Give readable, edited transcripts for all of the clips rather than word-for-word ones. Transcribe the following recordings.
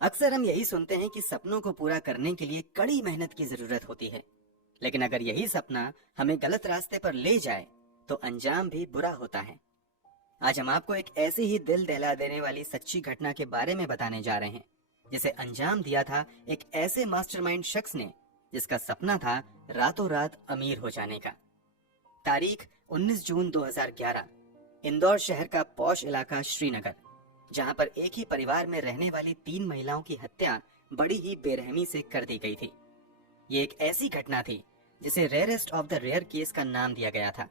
अक्सर हम यही सुनते हैं कि सपनों को पूरा करने के लिए कड़ी मेहनत की जरूरत होती है, लेकिन अगर यही सपना हमें गलत रास्ते पर ले जाए तो अंजाम भी बुरा होता है। आज हम आपको एक ऐसी ही दिल दहला देने वाली सच्ची घटना के बारे में बताने जा रहे हैं, जिसे अंजाम दिया था एक ऐसे मास्टरमाइंड शख्स ने जिसका सपना था रातों रात अमीर हो जाने का। तारीख 19 जून 2011, इंदौर शहर का पॉश इलाका श्रीनगर, जहां पर एक ही परिवार में रहने वाली 3 महिलाओं की हत्या बड़ी ही बेरहमी से कर दी गई थी। ये एक ऐसी घटना थी जिसे rarest of the rare case का नाम दिया गया था।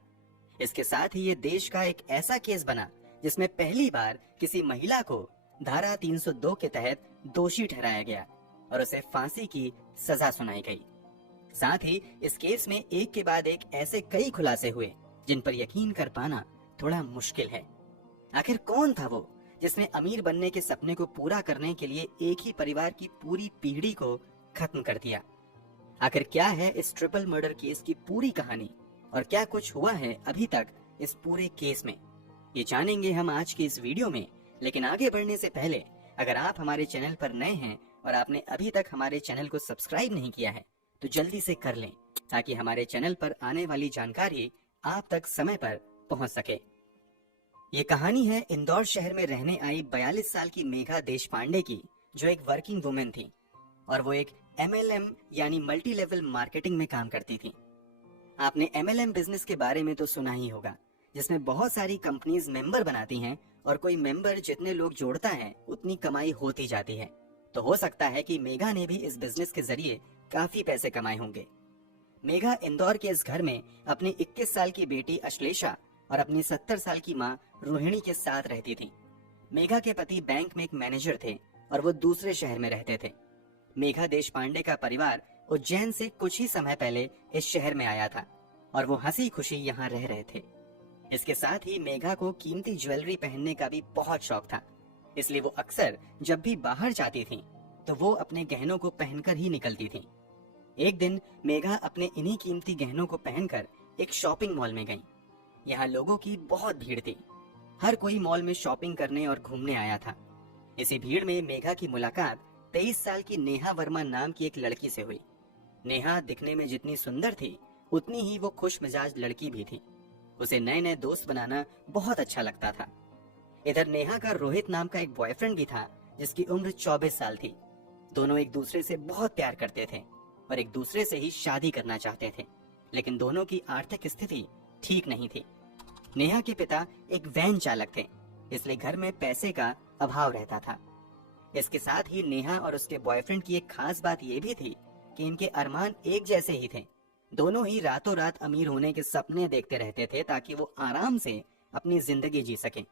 इसके साथ ही ये देश का एक ऐसा केस बना जिसमें पहली बार किसी महिला को धारा 302 के तहत दोषी ठहराया गया और उसे फांसी की सजा सुनाई गई। साथ ही इस केस में एक के बाद एक ऐसे कई खुलासे हुए जिन पर यकीन कर पाना थोड़ा मुश्किल है। आखिर कौन था वो जिसने अमीर बनने के सपने को पूरा करने के लिए एक ही परिवार की पूरी पीढ़ी को खत्म कर दिया? आखिर क्या है इस ट्रिपल मर्डर केस की पूरी कहानी और क्या कुछ हुआ है अभी तक इस पूरे केस में, ये जानेंगे हम आज की इस वीडियो में। लेकिन आगे बढ़ने से पहले अगर आप हमारे चैनल पर नए हैं और आपने अभी तक हमारे चैनल को सब्सक्राइब नहीं किया है तो जल्दी से कर लें, ताकि हमारे चैनल पर आने वाली जानकारी आप तक समय पर पहुंच सके। ये कहानी है इंदौर शहर में रहने आई 42 साल की मेघा देशपांडे की, जो एक वर्किंग वुमेन थी और वो एक MLM यानी मल्टी लेवल मार्केटिंग में काम करती थी। आपने MLM बिजनेस के बारे में तो सुना ही होगा, जिसमें बहुत सारी कंपनीज मेंबर बनाती हैं और कोई मेंबर जितने लोग जोड़ता है उतनी कमाई होती जाती है। तो हो सकता है कि मेघा ने भी इस बिजनेस के जरिए काफी पैसे कमाए होंगे। मेघा इंदौर के इस घर में अपनी 21 साल की बेटी अश्लेषा और अपनी 70 साल की मां रोहिणी के साथ रहती थी। मेघा के पति बैंक में एक मैनेजर थे और वो दूसरे शहर में रहते थे। मेघा देशपांडे का परिवार उज्जैन से कुछ ही समय पहले इस शहर में आया था और वो हंसी खुशी यहाँ रह रहे थे। इसके साथ ही मेघा को कीमती ज्वेलरी पहनने का भी बहुत शौक था, इसलिए वो अक्सर जब भी बाहर जाती थी तो वो अपने गहनों को पहनकर ही निकलती थी। एक दिन मेघा अपने इन्हीं कीमती गहनों को पहनकर एक शॉपिंग मॉल में गई। यहाँ लोगों की बहुत भीड़ थी, हर कोई मॉल में शॉपिंग करने और घूमने आया था। इसी भीड़ में मेघा की मुलाकात 23 साल की नेहा वर्मा नाम की एक लड़की से हुई। नेहा दिखने में जितनी सुंदर थी उतनी ही वो खुश मिजाज लड़की भी थी। उसे नए नए दोस्त बनाना बहुत अच्छा लगता था। इधर नेहा का रोहित नाम का एक बॉयफ्रेंड भी था जिसकी उम्र 24 साल थी। दोनों एक दूसरे से बहुत प्यार करते थे और एक दूसरे से ही शादी करना चाहते थे, लेकिन दोनों की आर्थिक स्थिति ठीक नहीं थी। नेहा के पिता एक वैन चालक थे, इसलिए घर में पैसे का अभाव रहता था। इसके साथ ही नेहा और उसके बॉयफ्रेंड की एक खास बात यह भी थी कि इनके अरमान एक जैसे ही थे। दोनों ही रातों रात अमीर होने के सपने देखते रहते थे ताकि वो आराम से अपनी जिंदगी जी सकें।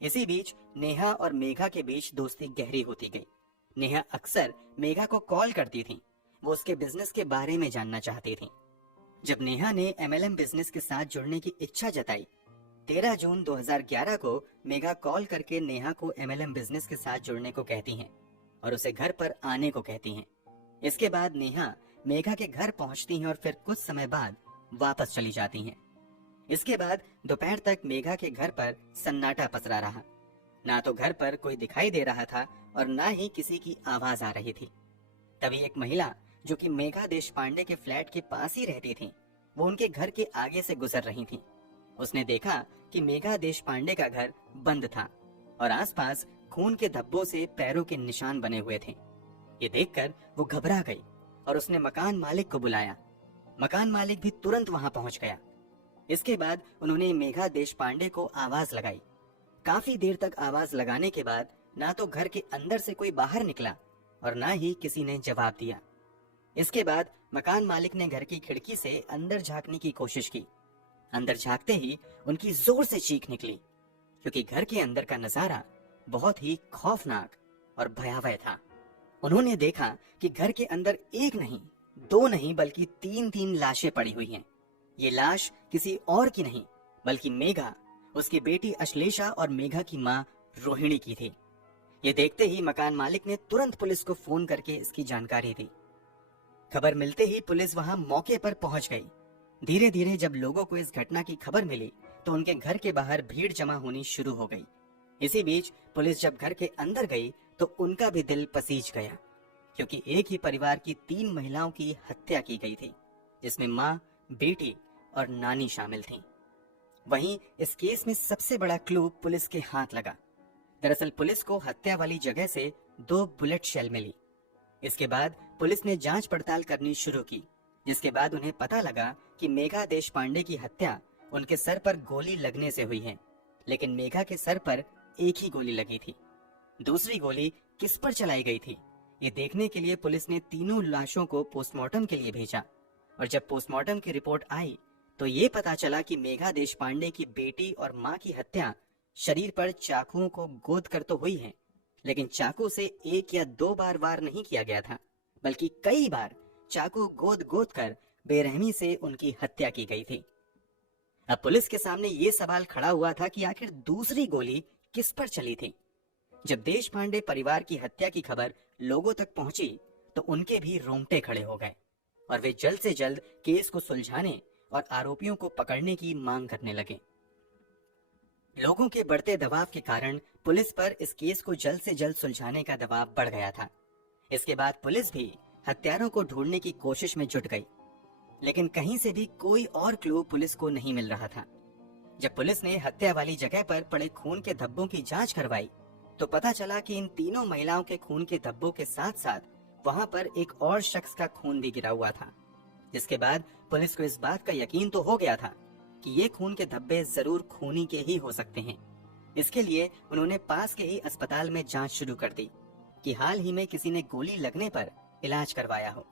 इसी बीच नेहा और मेघा के बीच दोस्ती गहरी होती गई। नेहा अक्सर मेघा को कॉल करती थी, वो उसके बिजनेस के बारे में जानना चाहती थी। जब नेहा ने MLM बिजनेस के साथ जुड़ने की इच्छा जताई, 13 जून 2011 को मेघा कॉल करके नेहा को MLM बिजनेस के साथ जुड़ने को कहती हैं और उसे घर पर आने को कहती हैं। इसके बाद नेहा मेघा के घर पहुंचती हैं और फिर कुछ समय बाद वापस चली जाती हैं। इसके बाद दोपहर तक मेघा के घर पर सन्नाटा पसरा रहा। ना तो घर पर कोई दिखाई दे रहा था और ना ही किसी की आवाज आ रही थी। तभी एक महिला जो कि मेघा देशपांडे के फ्लैट के पास ही रहती थी, वो उनके घर के आगे से गुजर रही थी। उसने देखा कि मेघा देशपांडे का घर बंद था और आसपास खून के धब्बों से पैरों के निशान बने हुए थे। ये देखकर वो घबरा गई और उसने मकान मालिक को बुलाया। मकान मालिक भी तुरंत वहां पहुंच गया। इसके बाद उन्होंने मेघा देशपांडे को आवाज लगाई। काफी देर तक आवाज लगाने के बाद ना तो घर के अंदर से कोई बाहर निकला और ना ही किसी ने जवाब दिया। इसके बाद मकान मालिक ने घर की खिड़की से अंदर झांकने की कोशिश की। अंदर झांकते ही उनकी जोर से चीख निकली, क्योंकि घर के अंदर का नजारा बहुत ही खौफनाक और भयावह था। उन्होंने देखा कि घर के अंदर एक नहीं, दो नहीं, बल्कि 3 लाशें पड़ी हुई हैं। ये लाश किसी और की नहीं बल्कि मेघा, उसकी बेटी अश्लेषा और मेघा की मां रोहिणी की थी। ये देखते ही मकान मालिक ने तुरंत पुलिस को फोन करके इसकी जानकारी दी। खबर मिलते ही पुलिस वहां मौके पर पहुंच गई। धीरे धीरे जब लोगों को इस घटना की खबर मिली तो उनके घर के बाहर भीड़ जमा होनी शुरू हो गई। इसी बीच पुलिस जब घर के अंदर गई तो उनका भी दिल पसीज गया, क्योंकि एक ही परिवार की 3 महिलाओं की हत्या की गई थी, जिसमें माँ, बेटी और नानी शामिल थीं। वहीं इस केस में सबसे बड़ा क्लू पुलिस के हाथ लगा। दरअसल पुलिस को हत्या वाली जगह से 2 बुलेट शेल मिली। इसके बाद पुलिस ने जांच पड़ताल करनी शुरू की, जिसके बाद उन्हें पता लगा कि मेघा देशपांडे की हत्या उनके सर पर गोली लगने से हुई है, लेकिन मेघा के सर पर एक ही गोली लगी थी। दूसरी गोली किस पर चलाई गई थी, ये देखने के लिए पुलिस ने तीनों लाशों को पोस्टमार्टम के लिए भेजा। और जब पोस्टमार्टम की रिपोर्ट आई तो ये पता चला कि मेघा देशपांडे की बेटी और मां की हत्या शरीर पर चाकुओं को गोद कर तो हुई है, लेकिन चाकू से 1 या 2 बार वार नहीं किया गया था, बल्कि कई बार चाकू गोद गोद कर बेरहमी से उनकी हत्या की गई थी। अब पुलिस के सामने ये सवाल खड़ा हुआ था कि आखिर दूसरी गोली किस पर चली थी। जब देशपांडे परिवार की हत्या की खबर लोगों तक पहुंची तो उनके भी रोंगटे खड़े हो गए और वे जल्द से जल्द केस को सुलझाने और आरोपियों को पकड़ने की मांग करने लगे। लोगों के बढ़ते दबाव के कारण पुलिस पर इस केस को जल्द से जल्द सुलझाने का दबाव बढ़ गया था। इसके बाद पुलिस भी हत्यारों को ढूंढने की कोशिश में जुट गई, लेकिन कहीं से भी कोई और क्लू पुलिस को नहीं मिल रहा था। जब पुलिस ने हत्या वाली जगह पर पड़े खून के धब्बों की जांच करवाई तो पता चला कि इन तीनों महिलाओं के खून के धब्बों के साथ साथ वहां पर एक और शख्स का खून भी गिरा हुआ था, जिसके बाद पुलिस को इस बात का यकीन तो हो गया था कि ये खून के धब्बे जरूर खूनी के ही हो सकते हैं। इसके लिए उन्होंने पास के ही अस्पताल में जांच शुरू कर दी कि हाल ही में किसी ने गोली लगने पर इलाज करवाया हो।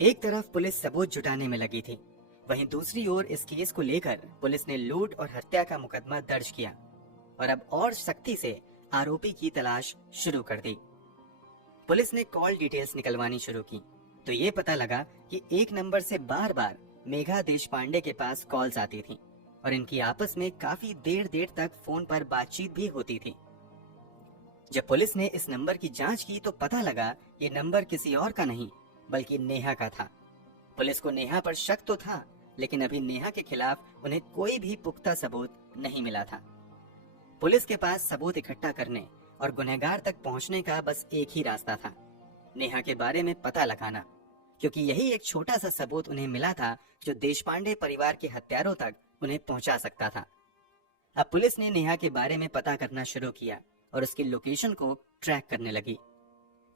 एक तरफ पुलिस सबूत जुटाने में लगी थी, वहीं दूसरी ओर इस केस को लेकर पुलिस ने लूट और हत्या का मुकदमा दर्ज किया और अब और सख्ती से आरोपी की तलाश शुरू कर दी। पुलिस ने कॉल डिटेल्स निकलवानी शुरू की तो ये पता लगा कि एक नंबर से बार बार मेघा देशपांडे के पास कॉल्स आती थी और इनकी आपस में काफी देर तक फोन पर बातचीत भी होती थी। जब पुलिस ने इस नंबर की जांच की तो पता लगा ये नंबर किसी और का नहीं बल्कि नेहा का था। पुलिस को नेहा पर शक तो था, लेकिन अभी नेहा के खिलाफ उन्हें कोई भी पुख्ता सबूत नहीं मिला था। पुलिस के पास सबूत इकट्ठा करने और गुनहगार तक पहुंचने का बस एक ही रास्ता था, नेहा के बारे में पता लगाना, क्योंकि यही एक छोटा सा सबूत उन्हें मिला था जो देशपांडे परिवार के हत्यारों तक उन्हें पहुंचा सकता था। अब पुलिस ने नेहा के बारे में पता करना शुरू किया और उसकी लोकेशन को ट्रैक करने लगी।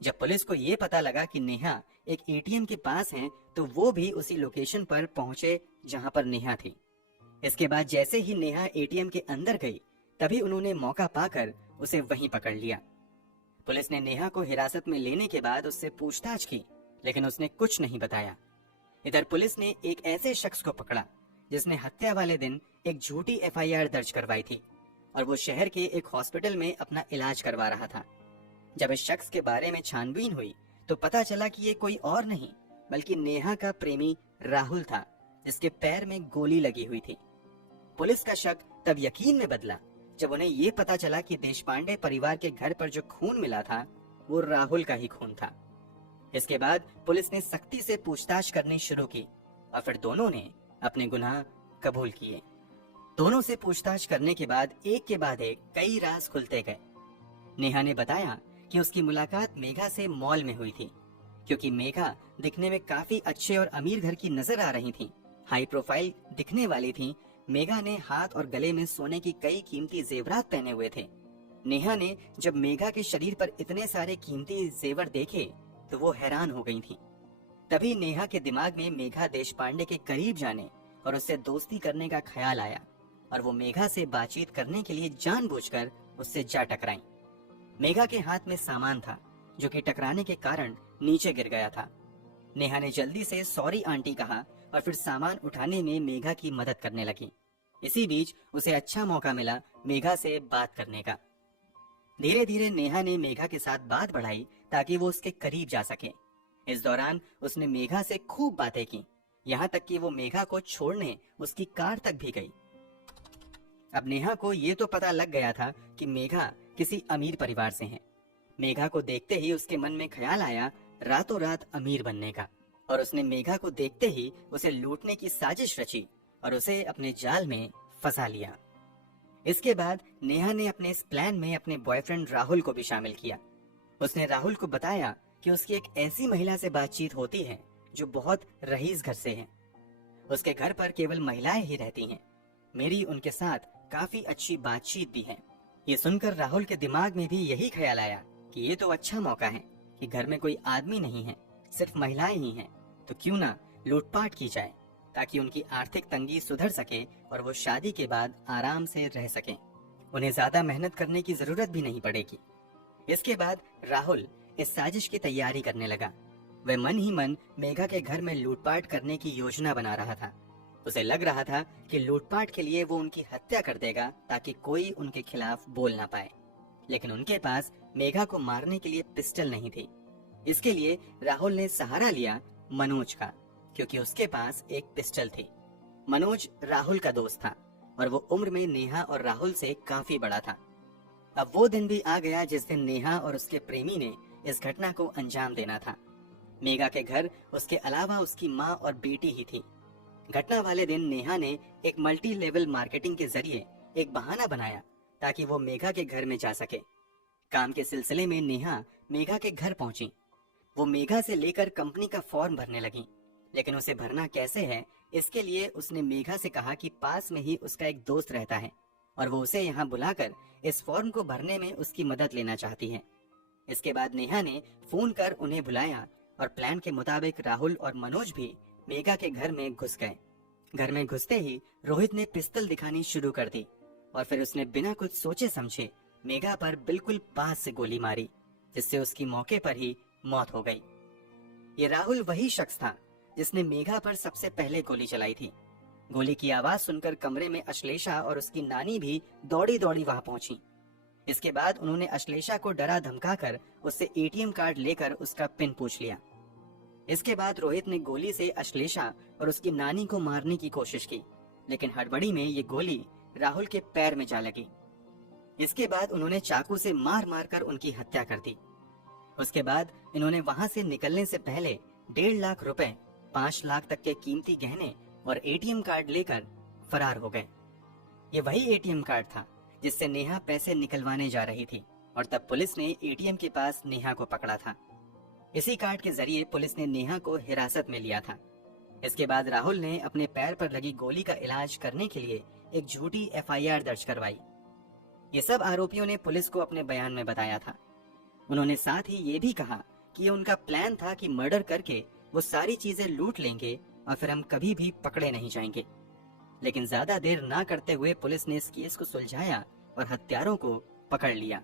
जब पुलिस को ये पता लगा कि नेहा एक एटीएम के पास है तो वो भी उसी लोकेशन पर पहुंचे जहां पर नेहा थी। इसके बाद जैसे ही नेहा एटीएम के अंदर गई तभी उन्होंने मौका पाकर उसे वहीं पकड़ लिया। पुलिस ने नेहा को हिरासत में लेने के बाद उससे पूछताछ की, लेकिन उसने कुछ नहीं बताया। इधर पुलिस ने एक ऐसे शख्स को पकड़ा जिसने हत्या वाले दिन एक झूठी एफआईआर दर्ज करवाई थी और वो शहर के एक हॉस्पिटल में अपना इलाज करवा रहा था। जब इस शख्स के बारे में छानबीन हुई तो पता चला कि ये कोई और नहीं बल्कि नेहा का प्रेमी राहुल था, जिसके पैर में गोली लगी हुई थी। पुलिस का शक तब यकीन में बदला जब उन्हें ये पता चला कि देशपांडे परिवार के घर पर जो खून मिला था वो राहुल का ही खून था। इसके बाद पुलिस ने सख्ती से पूछताछ करनी शुरू की और फिर दोनों ने अपने गुनाह कबूल किए। दोनों से पूछताछ करने के बाद एक के बाद एक कई राज खुलते गए। नेहा ने बताया कि उसकी मुलाकात मेघा से मॉल में हुई थी, क्योंकि मेघा दिखने में काफी अच्छे और अमीर घर की नजर आ रही थी, हाई प्रोफाइल दिखने वाली थी। मेघा ने हाथ और गले में सोने की कई कीमती जेवरात पहने हुए थे। नेहा ने जब मेघा के शरीर पर इतने सारे कीमती जेवर देखे तो वो हैरान हो गई थी। तभी नेहा के दिमाग में मेघा देशपांडे के करीब जाने और उससे दोस्ती करने का ख्याल आया और वो मेघा से बातचीत करने के लिए जानबूझकर उससे जा टकराई। मेघा के हाथ में सामान था जो कि टकराने के कारण नीचे गिर गया था। नेहा ने जल्दी से सॉरी आंटी कहा और फिर सामान उठाने में मेघा की मदद करने लगी। इसी बीच उसे अच्छा मौका मिला मेघा से बात करने का। धीरे धीरे नेहा ने मेघा के साथ बात बढ़ाई ताकि वो उसके करीब जा सके। इस दौरान उसने मेघा से खूब बातें की, यहाँ तक कि वो मेघा को छोड़ने उसकी कार तक भी गई। अब नेहा को ये तो पता लग गया था कि मेघा किसी अमीर परिवार से है। मेघा को देखते ही उसके मन में ख्याल आया रातों रात अमीर बनने का, और उसने मेघा को देखते ही उसे लूटने की साजिश रची और उसे अपने जाल में फंसा लिया। इसके बाद नेहा ने अपने इस प्लान में अपने बॉयफ्रेंड राहुल को भी शामिल किया। उसने राहुल को बताया कि उसकी एक ऐसी महिला से बातचीत होती है जो बहुत रईस घर से है। उसके घर पर केवल महिलाएं ही रहती हैं। मेरी उनके साथ काफी अच्छी बातचीत भी है। ये सुनकर राहुल के दिमाग में भी यही ख्याल आया कि ये तो अच्छा मौका है कि घर में कोई आदमी नहीं है, सिर्फ महिलाएं ही हैं, तो क्यों ना लूटपाट की जाए ताकि उनकी आर्थिक तंगी सुधर सके और वो शादी के बाद आराम से रह सकें। उन्हें ज्यादा मेहनत करने की जरूरत भी नहीं पड़ेगी। इसके बाद राहुल इस साजिश की तैयारी करने लगा। वह मन ही मन मेघा के घर में लूटपाट करने की योजना बना रहा था। उसे लग रहा था कि लूटपाट के लिए वो उनकी हत्या कर देगा ताकि कोई उनके खिलाफ बोल ना पाए। लेकिन उनके पास मेघा को मारने के लिए पिस्टल नहीं थी। इसके लिए राहुल ने सहारा लिया मनोज का, क्योंकि उसके पास एक पिस्टल थी। मनोज राहुल का दोस्त था और वो उम्र में नेहा और राहुल से काफी बड़ा था। अब वो दिन भी आ गया जिस दिन नेहा और उसके प्रेमी ने इस घटना को अंजाम देना था। मेघा के घर उसके अलावा उसकी माँ और बेटी ही थी। घटना वाले दिन नेहा ने एक मल्टी लेवल मार्केटिंग के जरिए एक बहाना बनाया ताकि वो मेघा के घर में जा सके। काम के सिलसिले में नेहा मेघा के घर पहुंची। वो मेघा से लेकर कंपनी का फॉर्म भरने लगी, लेकिन उसे भरना कैसे है इसके लिए उसने मेघा से कहा कि पास में ही उसका एक दोस्त रहता है और वो उसे यहाँ बुलाकर इस फॉर्म को भरने में उसकी मदद लेना चाहती है। इसके बाद नेहा ने फोन कर उन्हें बुलाया और प्लान के मुताबिक राहुल और मनोज भी मेघा के घर में घुस गए। घर में घुसते ही रोहित ने पिस्तौल दिखानी शुरू कर दी और फिर उसने बिना कुछ सोचे समझे मेघा पर बिल्कुल पास से गोली मारी, जिससे उसकी मौके पर ही मौत हो गई। ये राहुल वही शख्स था जिसने मेघा पर सबसे पहले गोली चलाई थी। गोली की आवाज सुनकर कमरे में अश्लेषा और उसकी नानी भी दौड़ी दौड़ी वहां पहुंची। इसके बाद उन्होंने अश्लेषा को डरा धमकाकर उससे एटीएम कार्ड लेकर उसका पिन पूछ लिया। इसके बाद रोहित ने गोली से अश्लेषा और उसकी नानी को मारने की कोशिश की, लेकिन हड़बड़ी में ये गोली राहुल के पैर में जा लगी। इसके बाद उन्होंने चाकू से मार मार कर उनकी हत्या कर दी। उसके बाद इन्होंने वहां से निकलने से पहले 1.5 लाख रुपए, 5 लाख तक के कीमती गहने और एटीएम कार्ड लेकर फरार हो गए। ये वही एटीएम कार्ड था जिससे नेहा पैसे निकलवाने जा रही थी और तब पुलिस ने एटीएम के पास नेहा को पकड़ा था। इसी कार्ड के जरिए पुलिस ने नेहा को हिरासत में लिया था। इसके बाद राहुल ने अपने पैर पर लगी गोली का इलाज करने के लिए एक झूठी एफआईआर दर्ज करवाई। ये सब आरोपियों ने पुलिस को अपने बयान में बताया था। उन्होंने साथ ही ये भी कहा कि ये उनका प्लान था कि मर्डर करके वो सारी चीजें लूट लेंगे और फिर हम कभी भी पकड़े नहीं जाएंगे। लेकिन ज्यादा देर ना करते हुए पुलिस ने इस केस को सुलझाया और हत्यारों को पकड़ लिया।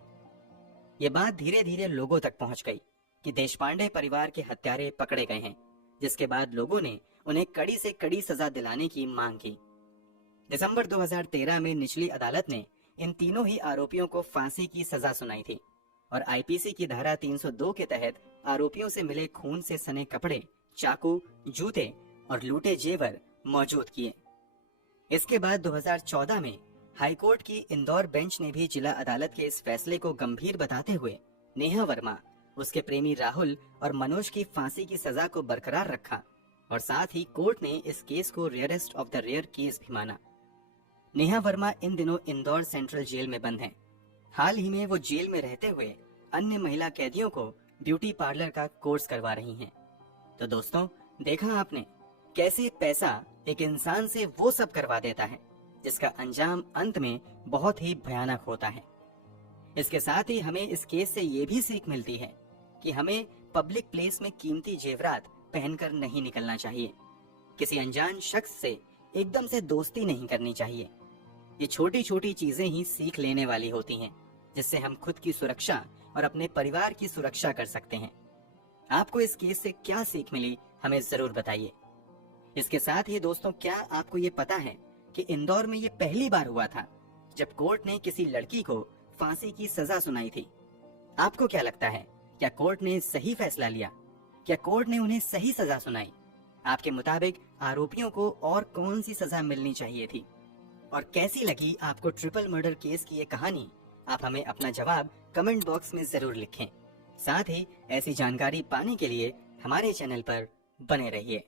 ये बात धीरे धीरे लोगों तक पहुंच गई कि देशपांडे परिवार के हत्यारे पकड़े गए हैं, जिसके बाद लोगों ने उन्हें कड़ी से कड़ी सजा दिलाने की मांग की। दिसंबर 2013 में निचली अदालत ने इन तीनों ही आरोपियों को फांसी की सजा सुनाई थी और आईपीसी की धारा 302 के तहत आरोपियों से मिले खून से सने कपड़े, चाकू, जूते और लूटे जेवर मौजूद किए। इसके बाद 2014 में हाईकोर्ट की इंदौर बेंच ने भी जिला अदालत के इस फैसले को गंभीर बताते हुए नेहा वर्मा, उसके प्रेमी राहुल और मनोज की फांसी की सजा को बरकरार रखा और साथ ही कोर्ट ने इस केस को rarest of the rare case भी माना। नेहा वर्मा इन दिनों इंदौर सेंट्रल जेल में बंद हैं। हाल ही में वो जेल में रहते हुए अन्य महिला कैदियों को ब्यूटी पार्लर का कोर्स करवा रही हैं। तो दोस्तों, देखा आपने कैसे पैसा एक इंसान से वो सब करवा देता है जिसका अंजाम अंत में बहुत ही भयानक होता है। इसके साथ ही हमें इस केस से ये भी सीख मिलती है कि हमें पब्लिक प्लेस में कीमती जेवरात पहनकर नहीं निकलना चाहिए। किसी अनजान शख्स से एकदम से दोस्ती नहीं करनी चाहिए। ये छोटी छोटी चीजें ही सीख लेने वाली होती हैं, जिससे हम खुद की सुरक्षा और अपने परिवार की सुरक्षा कर सकते हैं। आपको इस केस से क्या सीख मिली, हमें जरूर बताइए। इसके साथ ही दोस्तों, क्या आपको ये पता है कि इंदौर में ये पहली बार हुआ था जब कोर्ट ने किसी लड़की को फांसी की सजा सुनाई थी? आपको क्या लगता है, क्या कोर्ट ने सही फैसला लिया? क्या कोर्ट ने उन्हें सही सजा सुनाई? आपके मुताबिक आरोपियों को और कौन सी सजा मिलनी चाहिए थी? और कैसी लगी आपको ट्रिपल मर्डर केस की ये कहानी? आप हमें अपना जवाब कमेंट बॉक्स में जरूर लिखें। साथ ही ऐसी जानकारी पाने के लिए हमारे चैनल पर बने रहिए।